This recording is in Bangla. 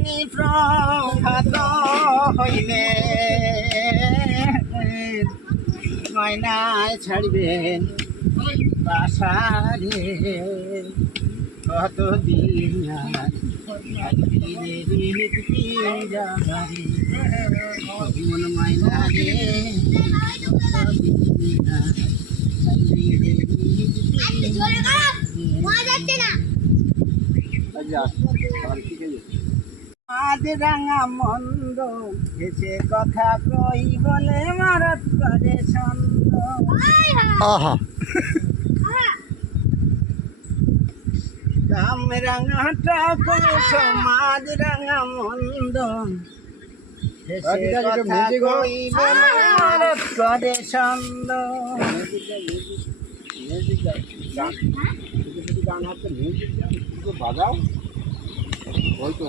মনি প্রভাত হইলে ময়নায় ছাড়বেন বাসারে কতদিন মন ময়না রে আজ রাঙা মন্দ এসে কথা কই বলে মারত করে ছন্দ আহা দাম রাঙাটা করে সমাজ রাঙা মন্দ এসে কথা কই বলে মারত করে ছন্দ গান হাতে বাজাও ওই তো